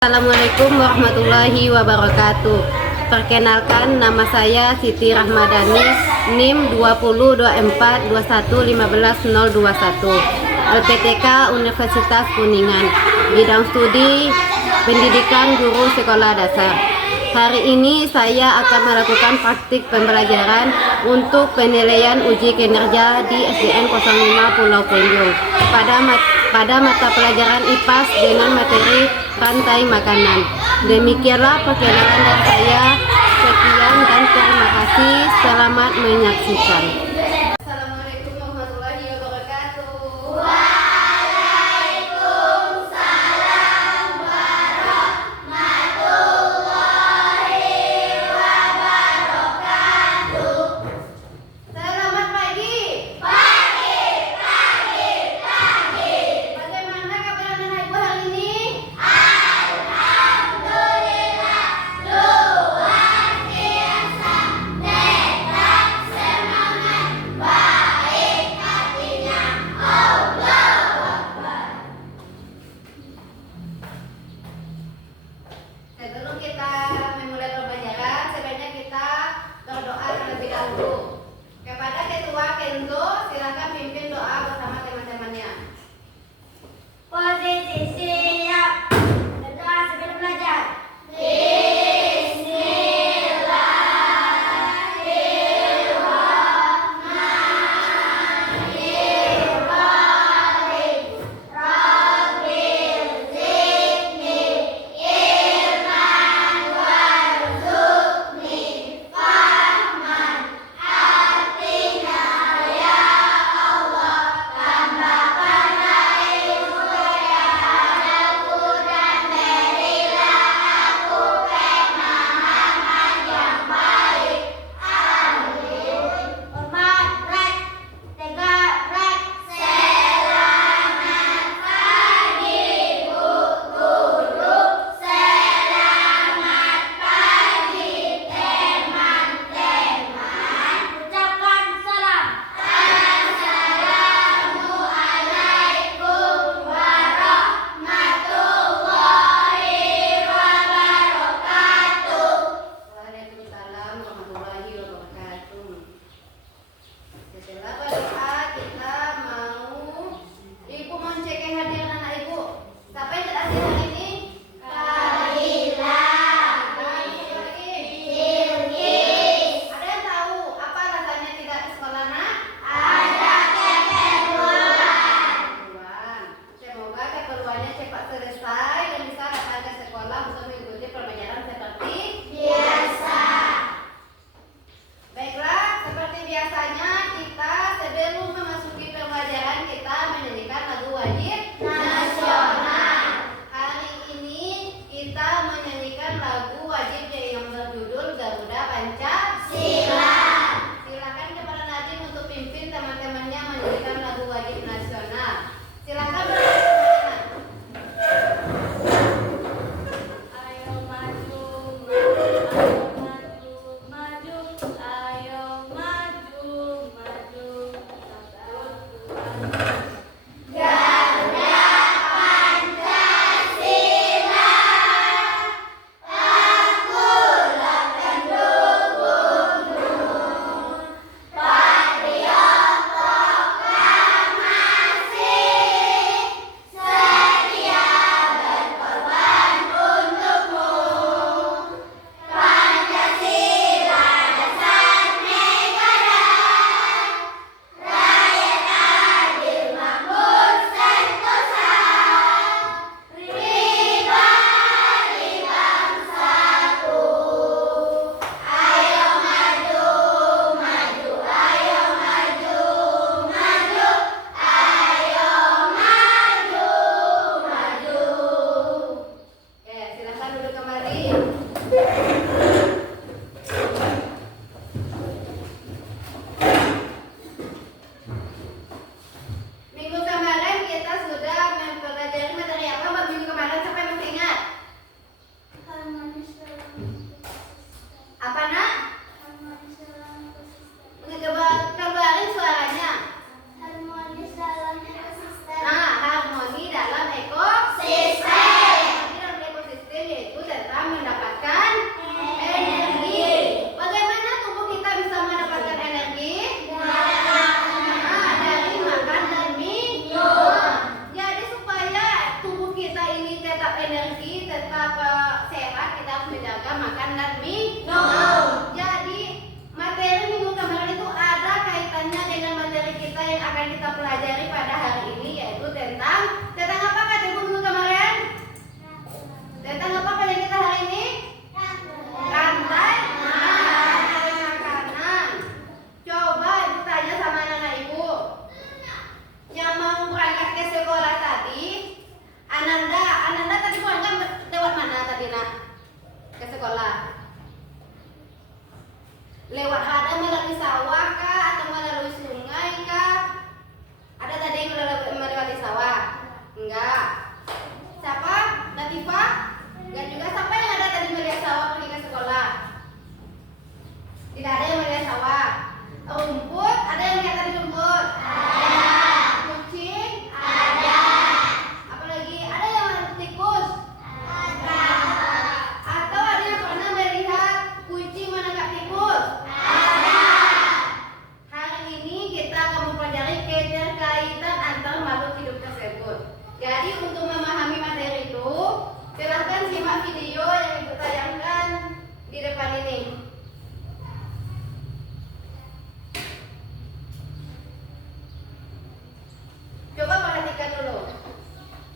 Assalamualaikum warahmatullahi wabarakatuh. Perkenalkan, nama saya Siti Rahmadani, NIM 202421151021, LPTK Universitas Kuningan, bidang studi pendidikan guru sekolah dasar. Hari ini saya akan melakukan praktik pembelajaran untuk penilaian uji kinerja di SDN 05 Pulau Punjung pada mata pelajaran IPAS dengan materi rantai makanan. Demikianlah perkenalan dari saya. Sekian dan terima kasih. Selamat menyaksikan. Assalamualaikum warahmatullahi wabarakatuh. Selamat pagi. Bagaimana kabar anak ibu hari ini?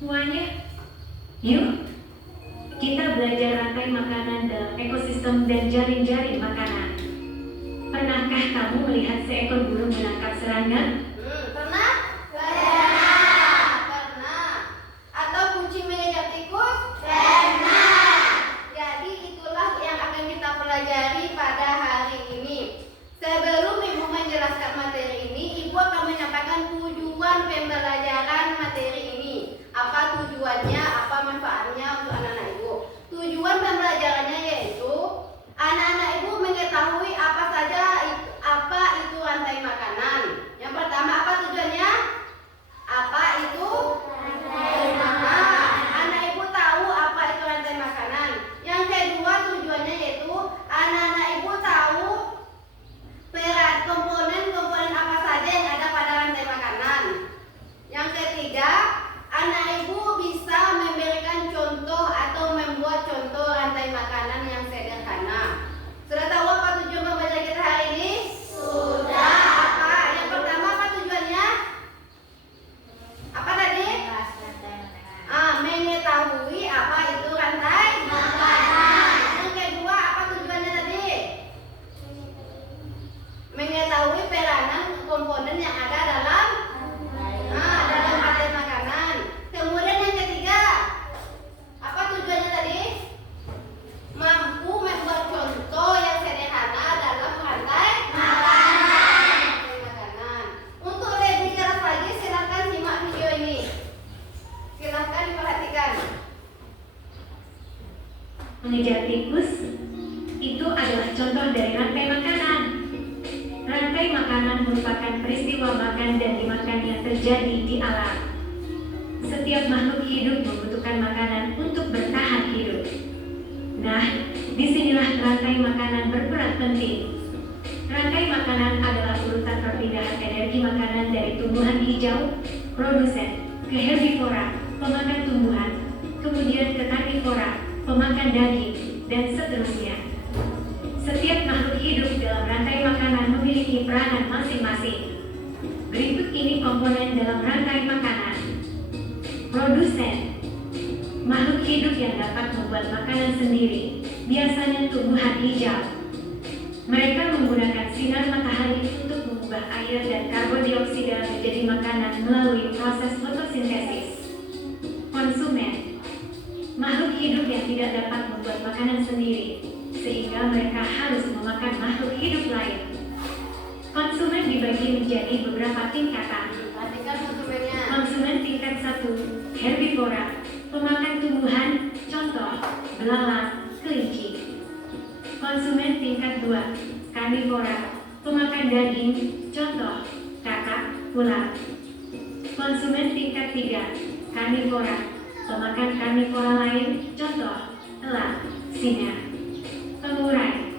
Semuanya, yuk kita belajar rantai makanan dalam ekosistem dan jaring-jaring makanan. Pernahkah kamu melihat seekor burung menangkap serangga? Pernah? Pernah. Atau kucing mengejar tikus? Pernah. Jadi itulah yang akan kita pelajari pada hari ini. Sebelum Ibu menjelaskan materi ini, Ibu akan menyampaikan tujuan pembelajaran materi ini. Apa tujuannya, apa manfaatnya untuk anak-anak Ibu. Tujuan pembelajarannya yaitu anak-anak Ibu mengetahui apa itu rantai makanan. Yang pertama, apa tujuannya? Apa itu rantai makanan? Anak Ibu tahu apa itu rantai makanan. Yang kedua, tujuannya yaitu anak-anak Ibu tahu komponen-komponen apa saja yang ada pada rantai makanan. Yang ketiga, anak Ibu bisa memberikan contoh atau membuat contoh rantai makanan yang sederhana. Sudah tahu apa tujuan pembelajaran kita hari ini? Sudah. Apa? Yang pertama, apa tujuannya? Apa tadi? Mengetahui apa itu rantai makanan. Yang kedua, apa tujuannya tadi? Mengetahui peranan komponen yang ada dalam rantai makanan. Kemudian yang ketiga, apa tujuannya tadi? Mampu membuat contoh yang sederhana dalam rantai makanan. Untuk lebih jelas lagi, silakan simak video ini. Silakan diperhatikan. Mengejar tikus itu adalah contoh dari rantai makanan. Rantai makanan merupakan peristiwa makan dan dimakan yang terjadi di alam. Setiap makhluk hidup membutuhkan makanan untuk bertahan hidup. Nah, disinilah rantai makanan berperan penting. Rantai makanan adalah urutan perpindahan energi makanan dari tumbuhan hijau, produsen, ke herbivora, pemakan tumbuhan, kemudian ke karnivora, pemakan daging, dan seterusnya. Setiap makhluk hidup dalam rantai makanan memiliki peranan masing-masing. Berikut ini komponen dalam rantai makanan. Produsen, makhluk hidup yang dapat membuat makanan sendiri, biasanya tumbuhan hijau. Mereka menggunakan sinar matahari untuk mengubah air dan karbon dioksida menjadi makanan melalui proses fotosintesis. Konsumen, makhluk hidup yang tidak dapat membuat makanan sendiri, sehingga mereka harus memakan makhluk hidup lain. Konsumen dibagi menjadi beberapa tingkatan. Perhatikan konsumennya. Konsumen tingkat 1, herbivora, pemakan tumbuhan, contoh, belalang, kelinci. Konsumen tingkat 2, karnivora, pemakan daging, contoh, katak, ular. Konsumen tingkat 3, karnivora, pemakan karnivora lain, contoh, elang, singa. Pengurai,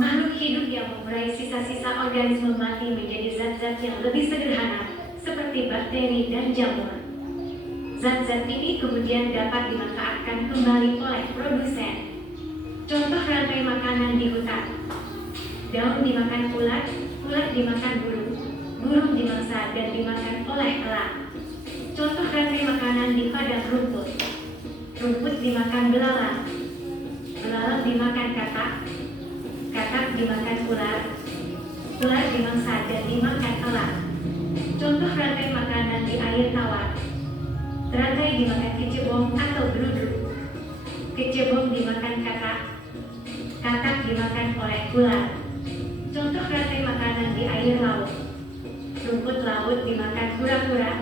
makhluk hidup yang mengurai sisa-sisa organisme mati menjadi zat-zat yang lebih sederhana, seperti bakteri dan jamur. Zat-zat ini kemudian dapat dimanfaatkan kembali oleh produsen. Contoh rantai makanan di hutan. Daun dimakan ulat, ulat dimakan burung, burung dimangsa dan dimakan oleh elang. Contoh rantai makanan di padang rumput. Rumput dimakan belalang, belalang dimakan katak, katak dimakan ular, ular dimangsa dan dimakan elang. Contoh rantai makanan di air tawar. Teratai dimakan kecebong atau beruduk, kecebong dimakan katak, katak dimakan oleh ular. Contoh rantai makanan di air laut. Rumput laut dimakan kura-kura,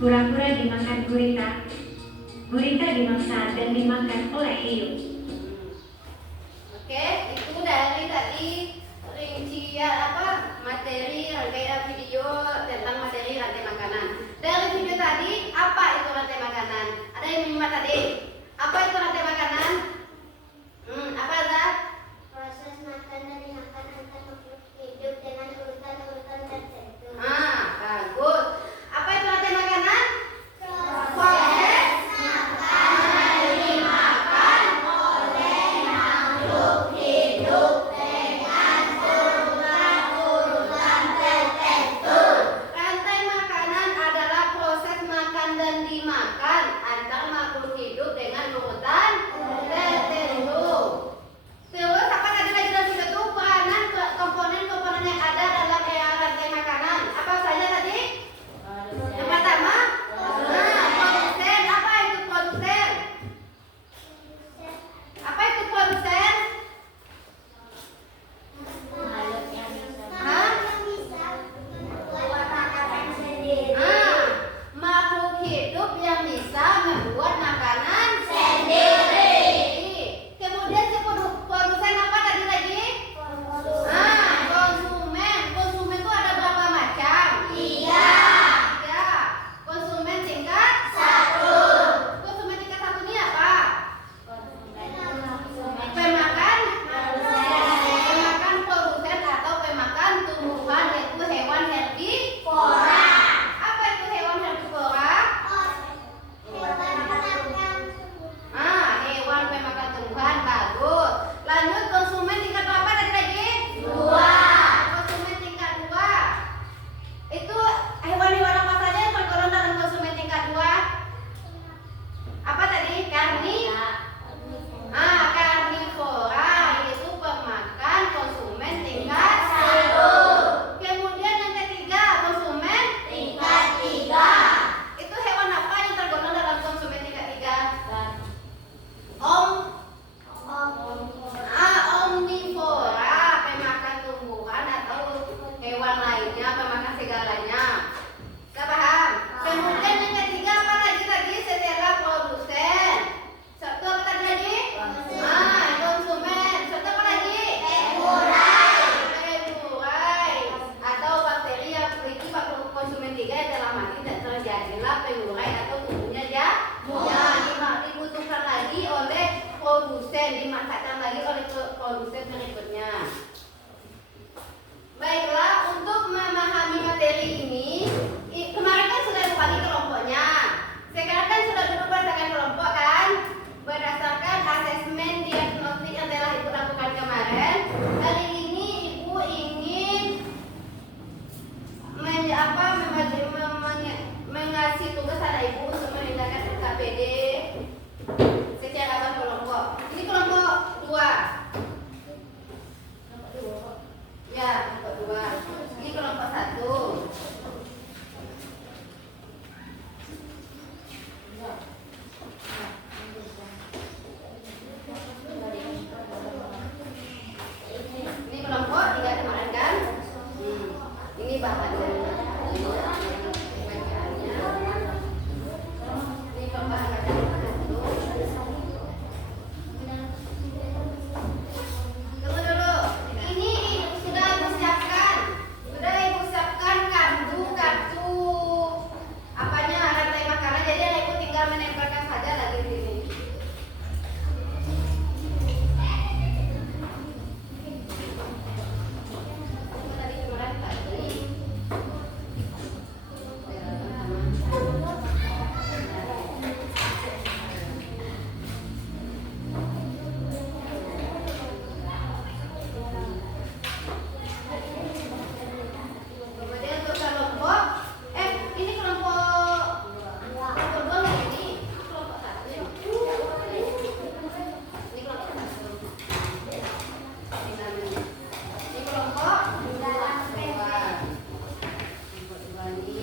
kura-kura dimakan gurita, gurita dimangsa dan dimakan oleh hiu. Oke, itu dari tadi rincian materi rangkaian video tentang materi rantai makanan. Dari video tadi, apa itu rantai makanan? Ada yang menyimak tadi? Apa itu rantai makanan? Apa Zah? Proses makan dan dimakan antar makhluk hidup dengan urutan-urutan tertentu. Bagus. Apa itu rantai makanan? Proses makan dan dimakan oleh makhluk hidup dengan urutan-urutan tertentu. Rantai makanan adalah proses makan dan dimakan produsen, dimanfaatkan lagi oleh produsen berikutnya. Baiklah, untuk memahami materi ini, kemarin kan sudah dibagi kelompoknya. Sekarang kan sudah duduk berdasarkan kelompok kan? Berdasarkan asesmen diagnostik yang telah Ibu lakukan kemarin. Kali ini Ibu ingin mengasih tugas anak Ibu untuk meninggalkan SKPD secara berkelompok. Ini kelompok 2. Ya, kelompok 2. Ini kelompok 1. Ini kelompok 3 kemarin kan? Ini bahannya. Ini kelompok 1. Tunggu dulu. Ini sudah Ibu siapkan. Sudah Ibu siapkan kartu apanya rantai makanan. Jadi Ibu tinggal menempelkan saja lagi di sini. Tadi kemarin tadi. Kemudian untuk kelompok ini kelompok 2 nggak ini? Kelompok 1 ya? Ini kelompok 1. Ini kelompok 2. Kelompok 2 ini.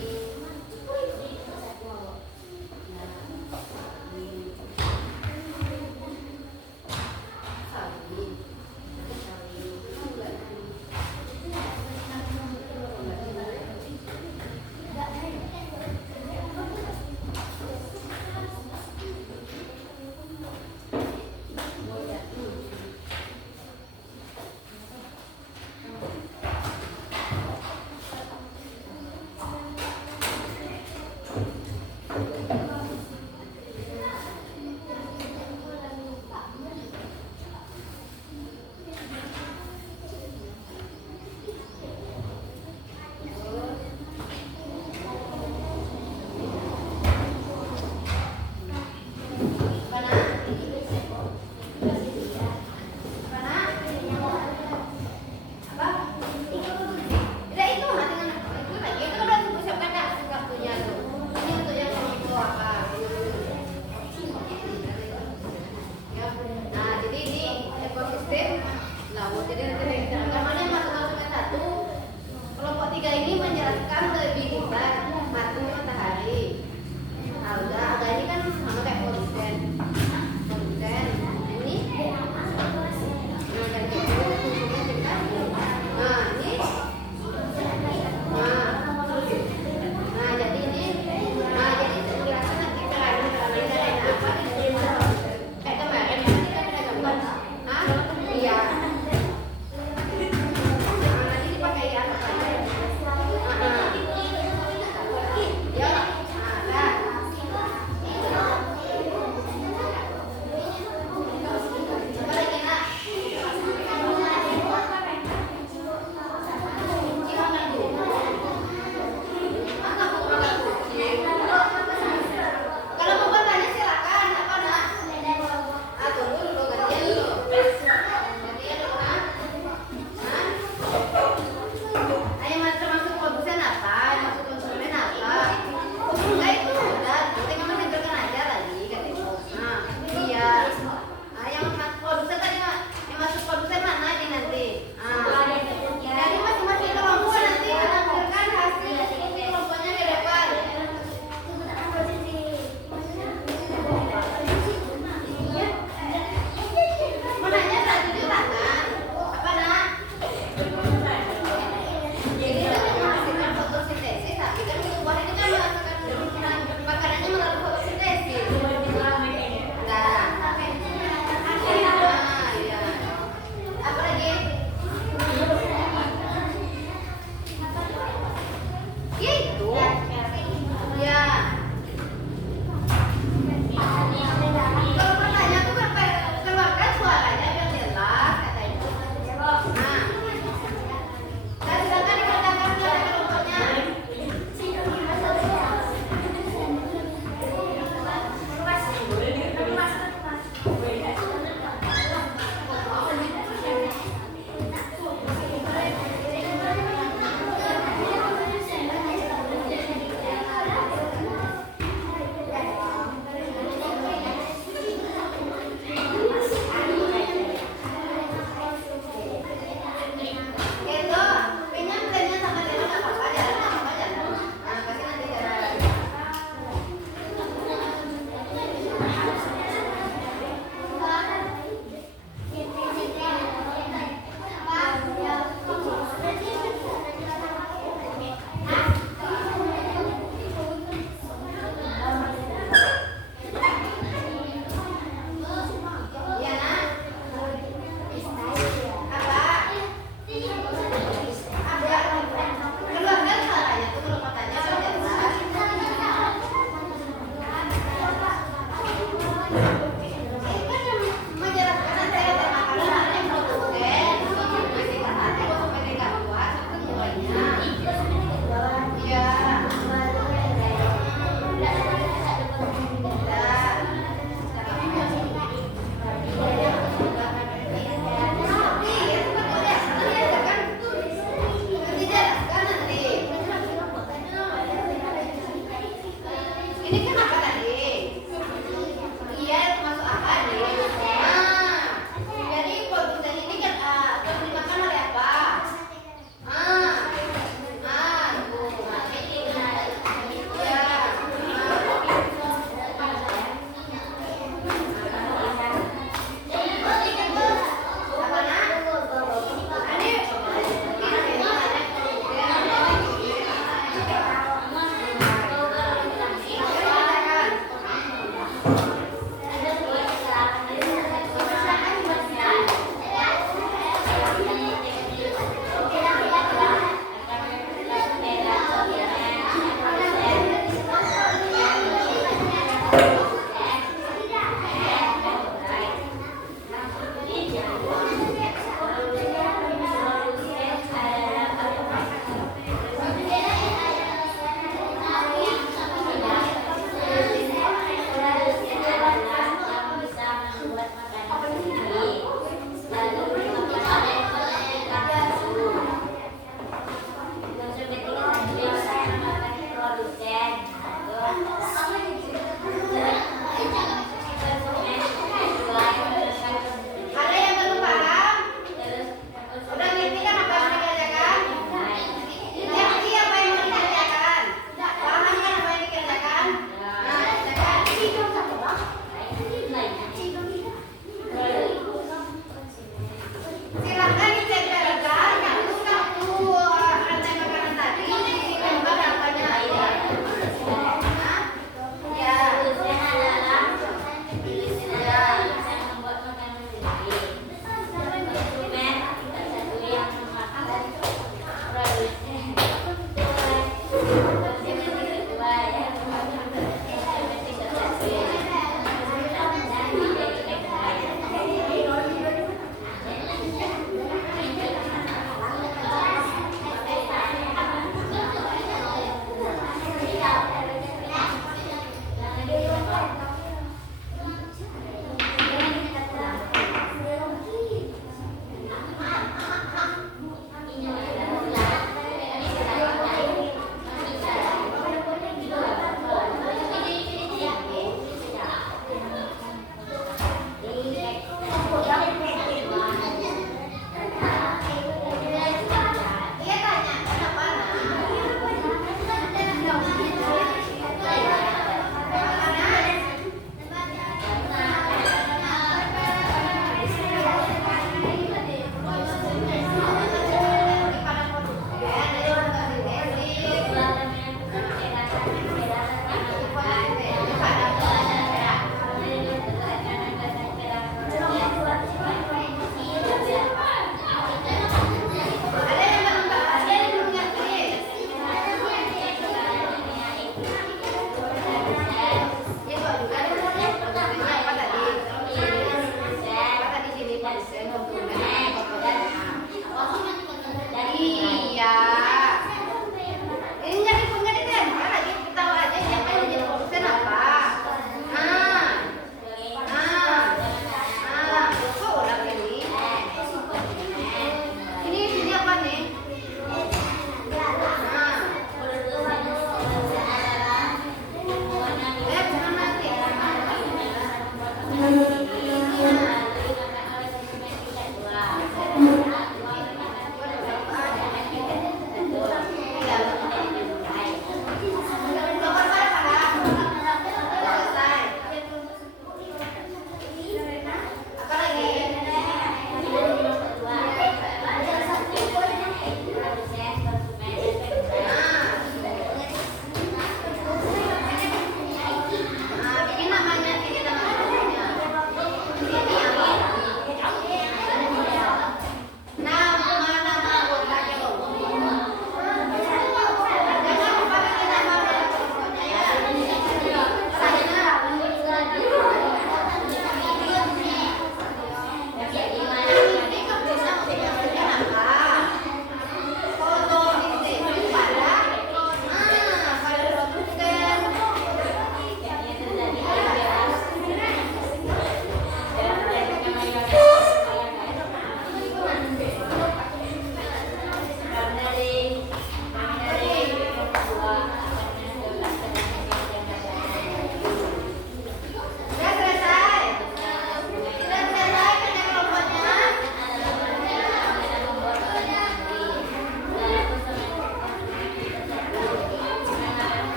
Ini menjelaskan lebih detail mati matahari. Nah, udah agak ini kan sama kayak produsen. Ini. Nah, dan itu kan. Nah, ini. Nah, jadi ini. Nah, jadi penjelasan nanti kalian apa di kayak kemarin kan kita ada gambar. Hah? Iya. Nanti dipakai apa aja?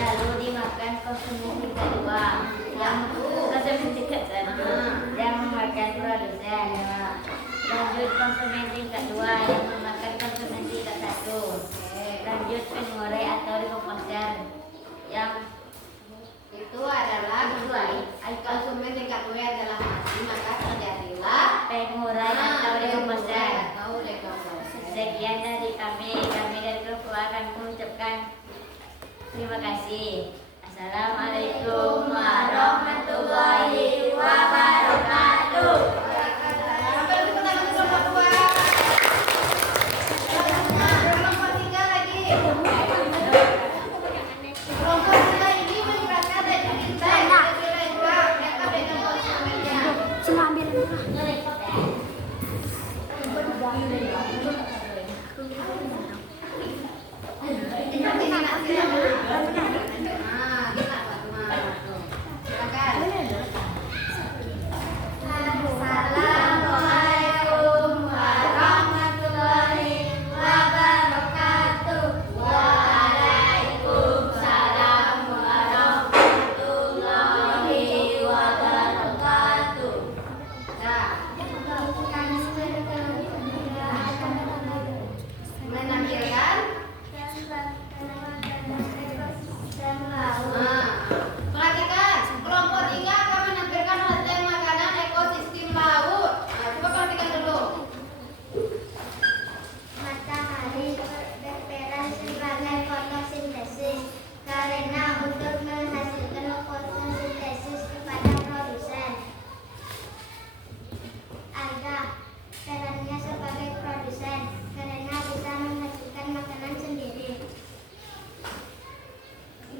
lalu dimakan konsumen tingkat 2 yang konsumen tingkat 1 yang memakan produsen, lanjut konsumen tingkat 2 yang memakan konsumen tingkat 1, lanjut pengurai atau dekomposer yang Itu adalah konsumen tingkat 2 adalah mati, maka terjadilah pengurai atau dekomposer. atau dekomposer. Sekian dari kami dari kelompok akan mengucapkan terima kasih. Assalamualaikum warahmatullahi wabarakatuh. Sampai jumpa lagi di kelompok 2. Kelompok 3 lagi. Kelompok 3 ini menjelaskan definisi rekap dengan konsumennya. Assalamualaikum warahmatullahi wabarakatuh. Waalaikumsalam warahmatullahi wabarakatuh. Nah, menampilkan perhatikan, kelompok 3 akan menampilkan hasil makanan ekosistem laut. Nah, coba perhatikan dulu. Matahari berperan sebagai fotosintesis karena untuk menghasilkan fotosintesis kepada produsen. Alga perannya sebagai produsen karena bisa menghasilkan makanan sendiri.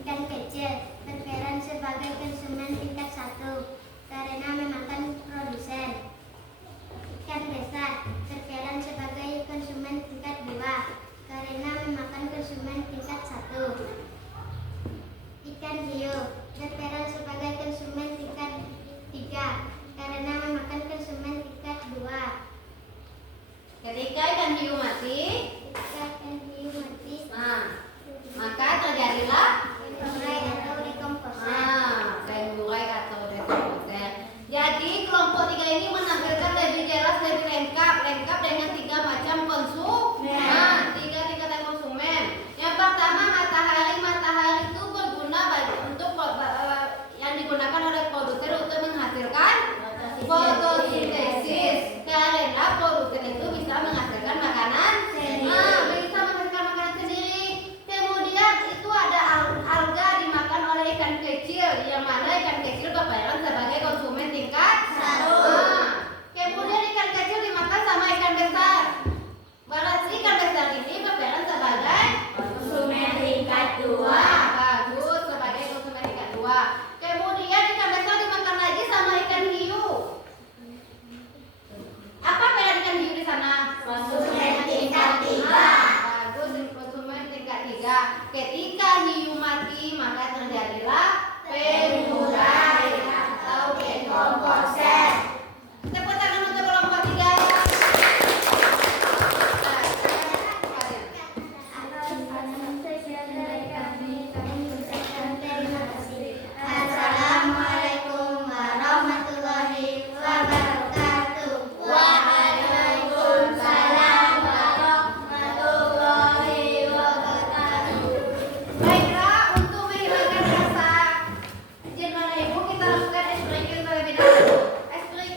Ikan kecil berperan sebagai konsumen tingkat 1 karena memakan produsen. Ikan besar berperan sebagai konsumen tingkat 2 karena memakan konsumen tingkat 1. Ikan hiu berperan sebagai konsumen tingkat 3 karena memakan konsumen tingkat 2. Ketika ikan hiu mati, nah, maka terjadilah Pengurai atau dekomposer. pengurai atau dekomposer. Jadi kelompok 3 ini menampilkan lebih jelas, lebih lengkap dengan 3 macam konsumen. Nah, 3 tingkatan konsumen. Yang pertama matahari itu berguna untuk yang digunakan oleh produsen untuk menghasilkan fotosintesis. Karena produsen itu bisa menghasilkan makanan sendiri. Kemudian itu ada alga dimakan oleh ikan kecil, yang mana ikan kecil berperan sebagai konsumen tingkat 1. Kemudian ikan kecil dimakan sama ikan besar. Berarti ikan besar ini berperan sebagai konsumen tingkat 2. Bagus, sebagai konsumen tingkat 2. Kemudian ikan besar dimakan lagi sama ikan hiu. Apa peran ikan hiu di sana? Konsumen tingkat 3. Bagus, konsumen tingkat 3. Ketika hiu mati, maka terjadilah pengurai atau dekomposer. Tepuk tangan untuk kelompok 3. Assalamualaikum warahmatullahi wabarakatuh. Waalaikumsalam warahmatullahi wabarakatuh. Baiklah, untuk menghilangkan rasa jenuh ibu, kita lakukan es krim terlebih dahulu. Es krim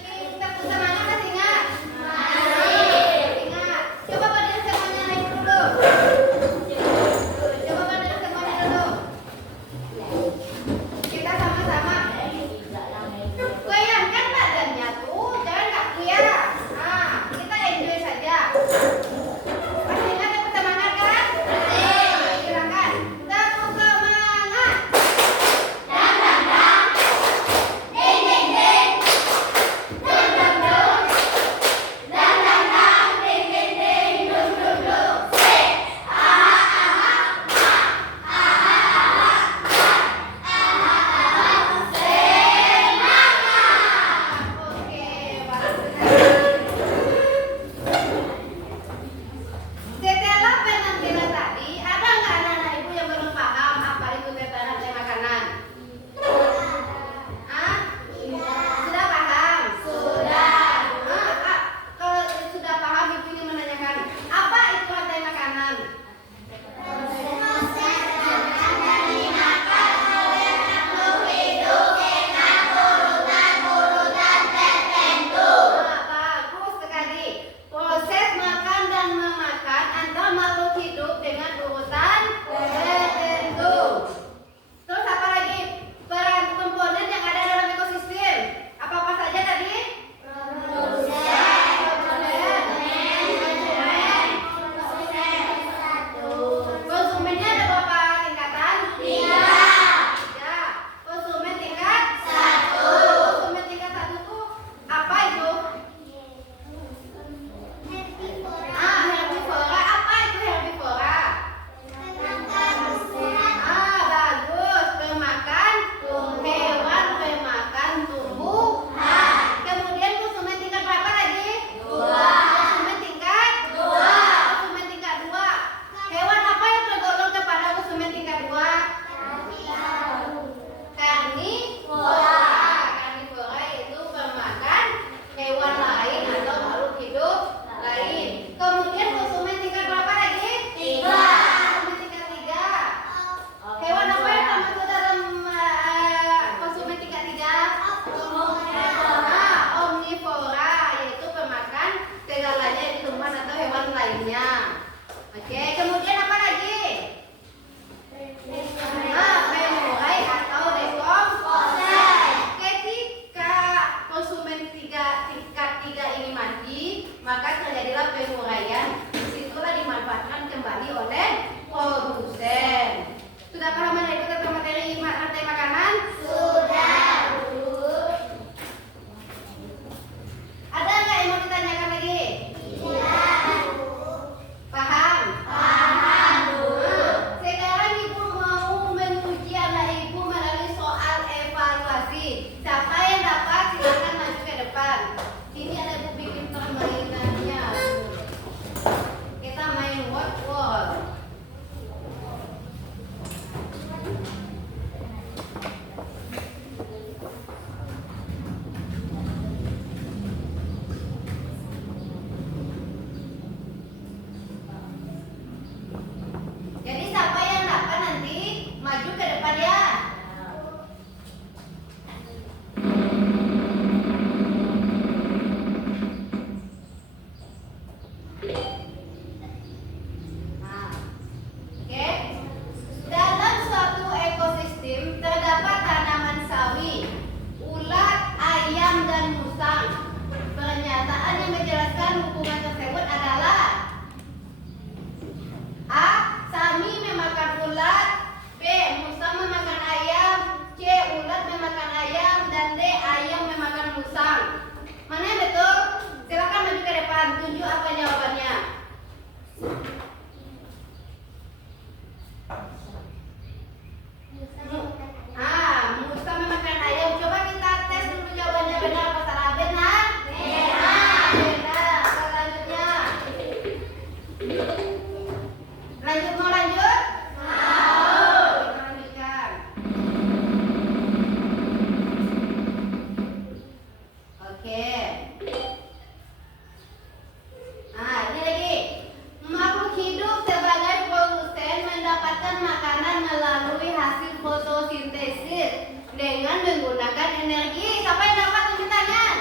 mempengaruhi hasil fotosintesis dengan menggunakan energi. Siapa yang dapat tunjuk tangan?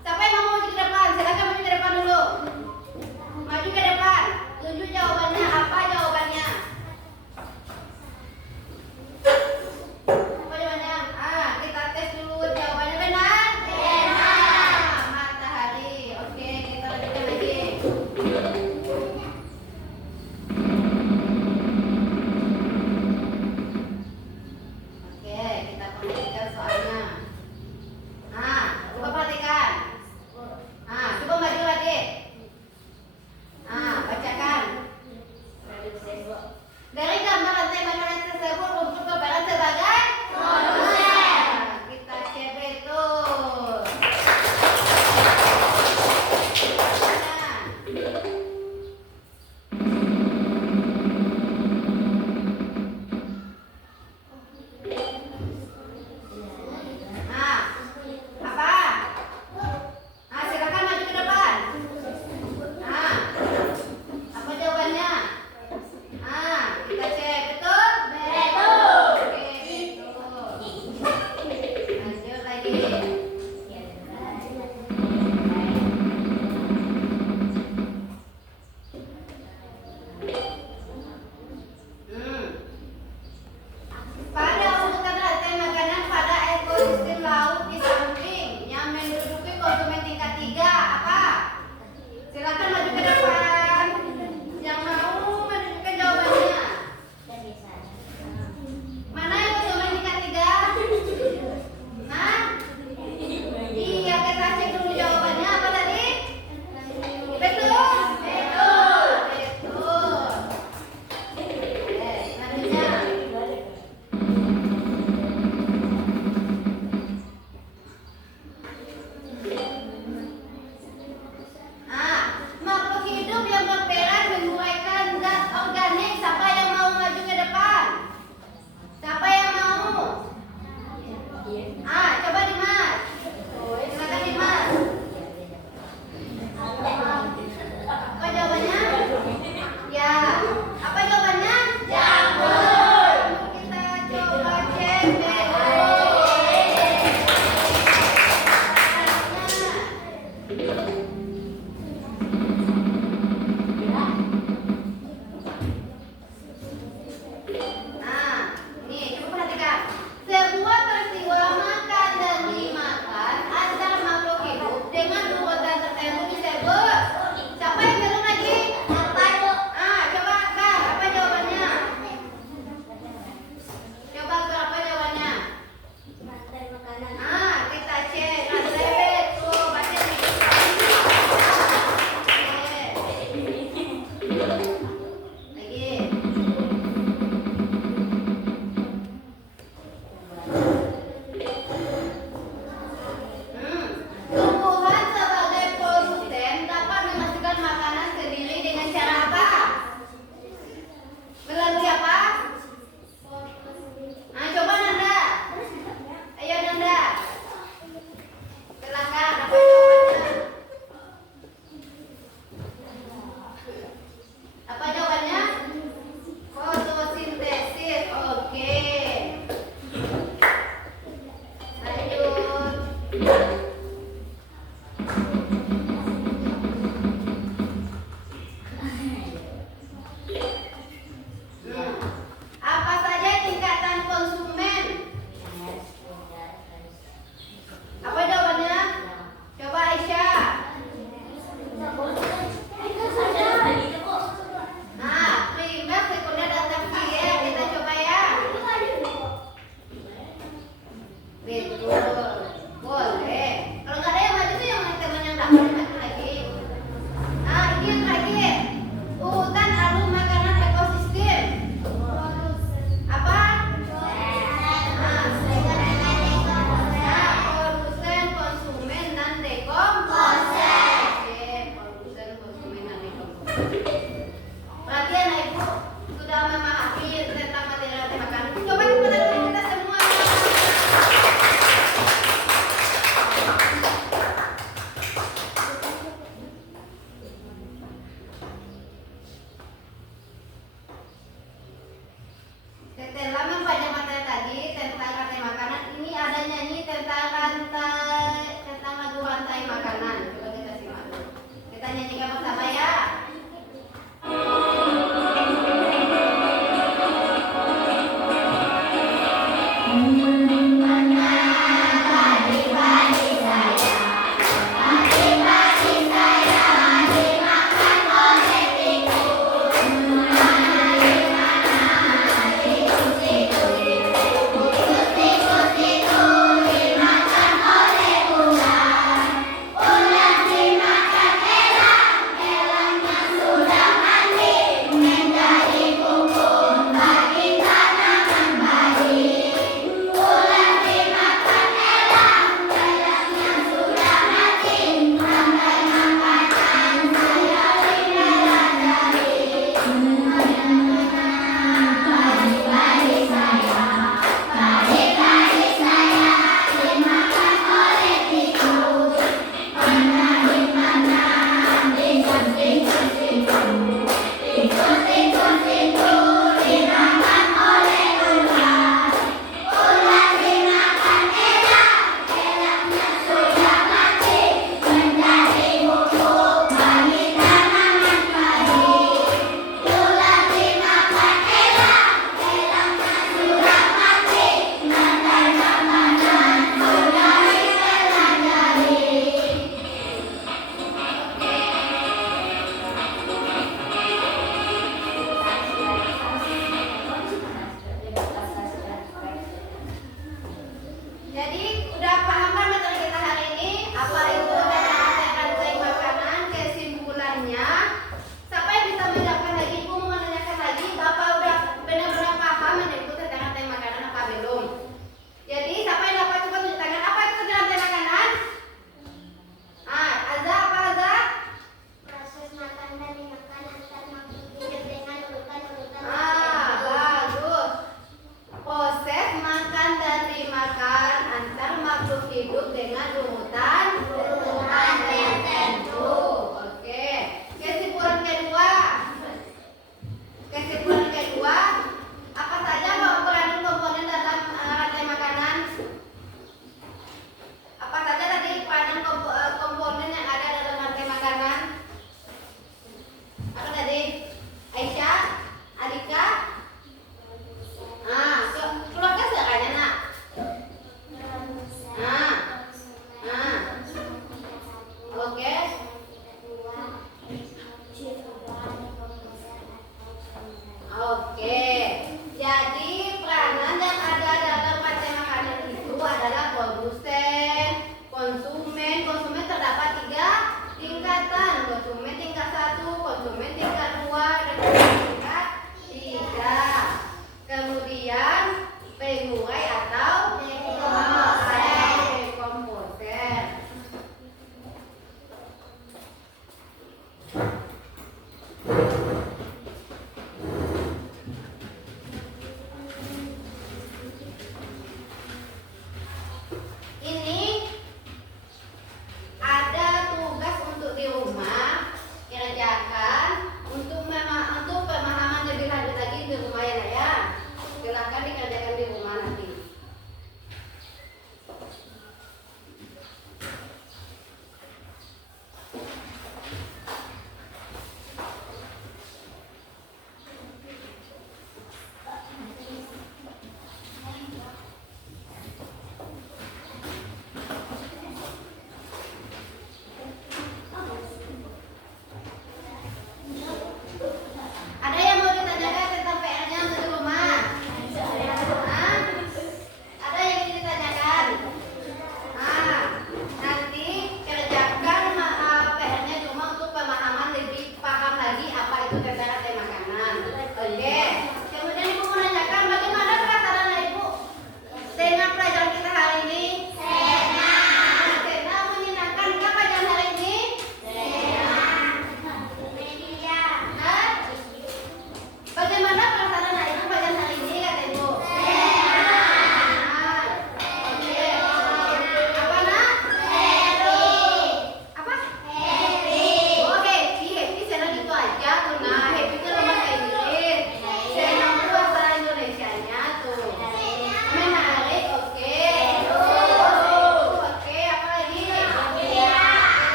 Siapa yang mau maju ke depan? Silakan maju ke depan dulu. Maju ke depan. Tunjuk jawabannya. Apa jawabannya? Apa jawabannya? Kita tes dulu jawabannya benar. Benar. Matahari. Oke, kita lanjutkan lagi. Oke, kita perhatikan soalnya. Coba perhatikan. Coba maju lagi. Bacakan. Dari gambar rantai makanan tersebut, rumput berperan sebagai produsen. Kita cek betul. Apa? Silakan maju ke depan. Apa jawabannya? Kita cek betul? Betul.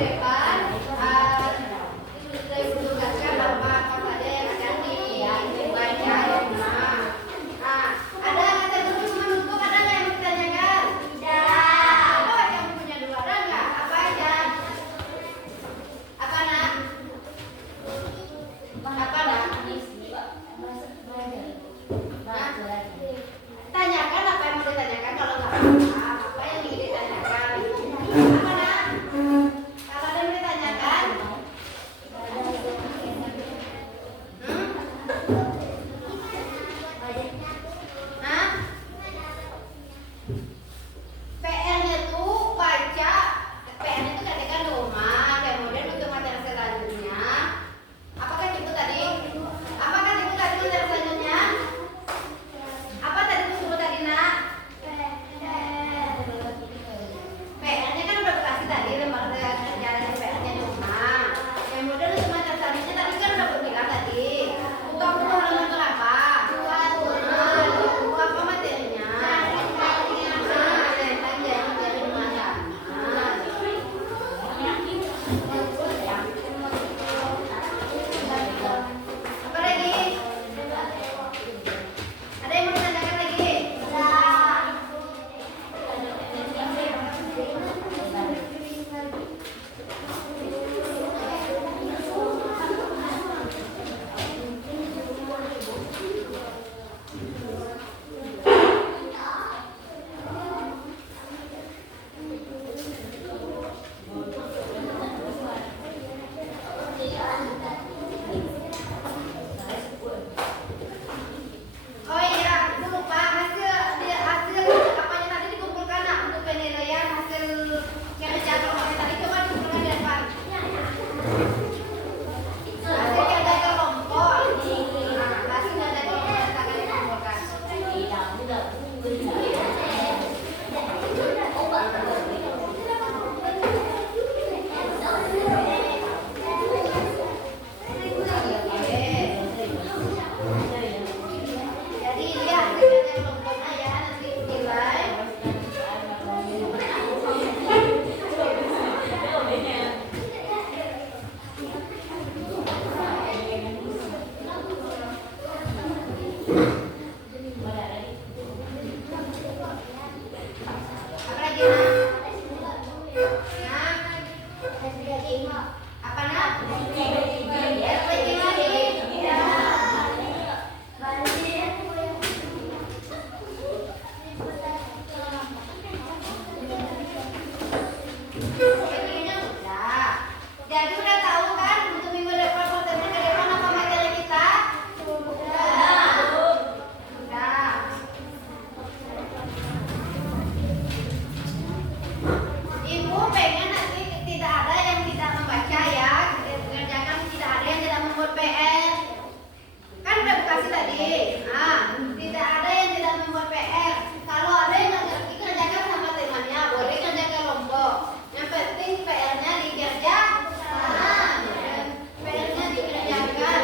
depan saya tugaskan apa saja yang akan dibaca ya rumah. Nah, ada kata kunci menutup, ada nggak yang ditanyakan? Tidak. Apa yang punya dua, ada nggak? Apa aja? Apa nak? Apa nak? Tanyakan apa yang mau ditanyakan. Kalau nggak paham apa yang ingin ditanyakan? Apa nak? Kalau ada yang ditanyakan, Hah? PR-nya tuh baca. PR-nya itu ketikkan di rumah. Kemudian untuk materi selanjutnya, apakah itu tadi? Apakah itu tadi materi selanjutnya? Apa tadi itu sebut tadi nak? PR-nya kan udah kasih tadi lembar kerjaan PR-nya di rumah. Kemudian untuk materi selanjutnya tadi kan udah bilang tadi. Untuk halaman berapa? Apa materinya? Apa lagi? Ada yang mau ditanyakan lagi? Oh iya, itu lupa hasil apanya tadi dikumpulkan nak untuk penilaian hasil kerja kelompok tadi coba dikumpulkan di depan. Hasil kerja kelompok. Nah, hasil kerja kelompok akan dikumpulkan. Jadi dia hasil kerja kelompoknya ya nanti dinilai. Apa lagi nak? Nak? Apa nak? Lagi lagi. Bagiannya udah. Jadi udah tahu kan untuk minggu depan kontennya ke depan apa materi kita? Udah. Udah. Ibu pengen nanti tidak ada yang tidak membaca ya. Kerjakan tidak ada yang tidak membuat PR. Kan udah kasih tadi. Nah, tidak ada yang tidak membuat PR. Kalau ada yang nggak ngerti kerjakan sama temannya, boleh kerja kelompok. Yang penting PR-nya dikerjakan. PR-nya dikerjakan.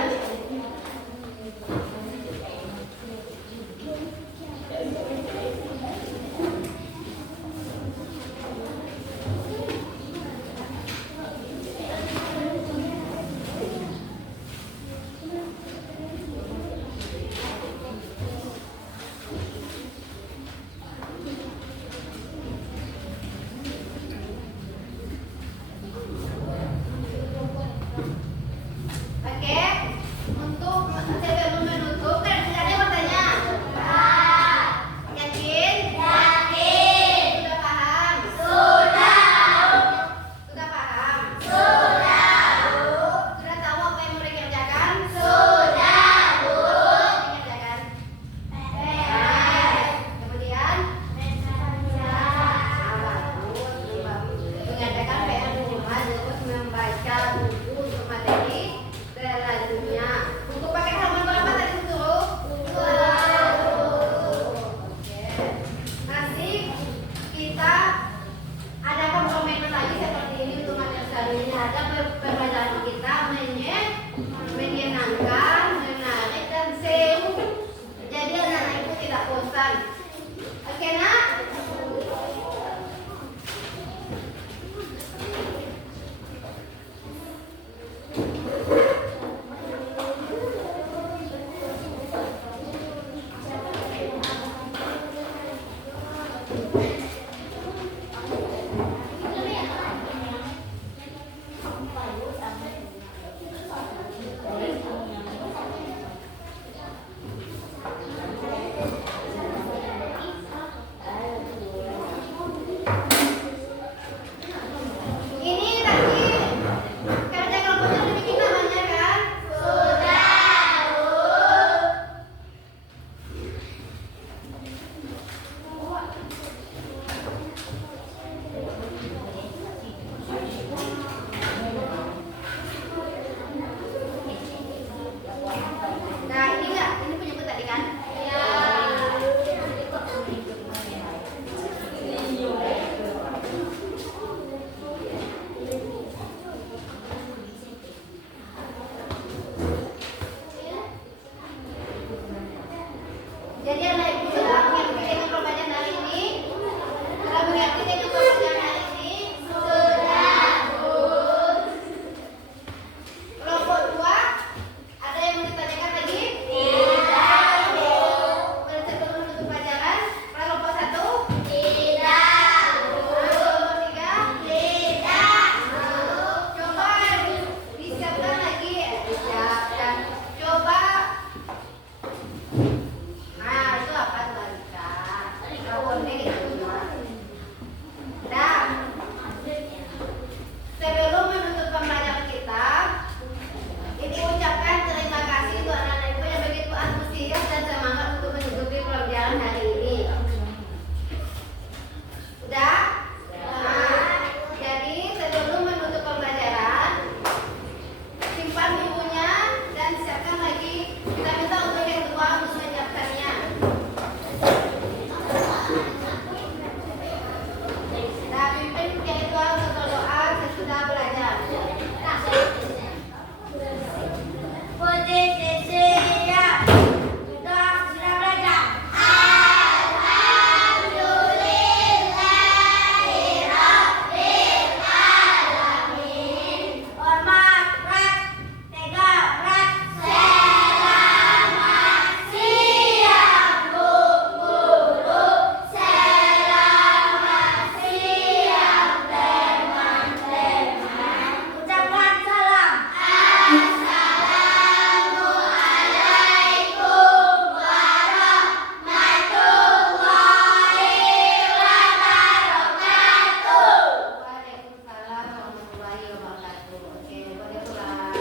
warahmatullahi wabarakatuh. Oke, boleh pulang.